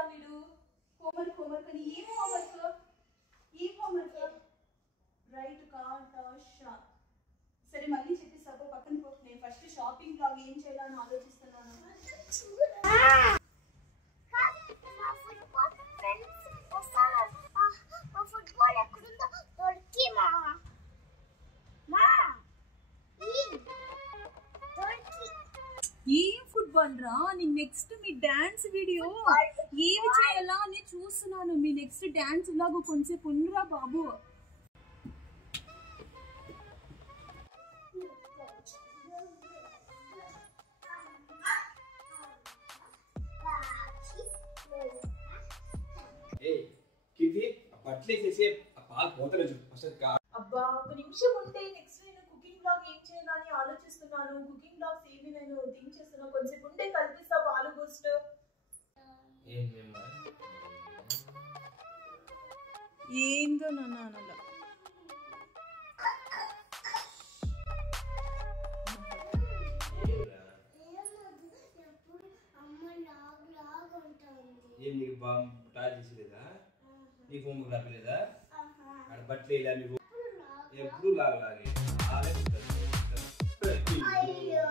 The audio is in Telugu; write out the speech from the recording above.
చేయలేదా వీడు? హోంవర్క్ అని ఏం హోంవర్క్ రైట్ షా. సరే మళ్ళీ చెప్పిస్తా, పక్కన పో. నేను ఫస్ట్ షాపింగ్ బ్లాగ్ ఏం చేయాలని ఆలోచిస్తున్నాను. ఏం ఫుట్బాల్ రా? నీ నెక్స్ట్ మీ డాన్స్ వీడియో ఏమి చేయాలా అని చూస్తున్నాను. మీ నెక్స్ట్ డాన్స్ వ్లాగ్ కొంచెంసేపు ఉన్నరా బాబు. అబ్బా ఒక నిమిషం ఉంటే నెక్స్ట్ నేను కుకింగ్ బ్లాగ్ ఏం చేయాలని ఆలోచిస్తున్నాను. కుకింగ్ బ్లాగ్స్ ఏమి నేను థింక్ చేస్తున్నాను. కొంచెం ఉంటే కల్పిస్తా పాలు బూస్ట్. ఏందో నాన్న అలా నీకు హోంవర్క్ రాపలేదా? అక్కడ బట్టలు ఇలా మీకు ఎప్పుడు లాగలాగే అయ్యో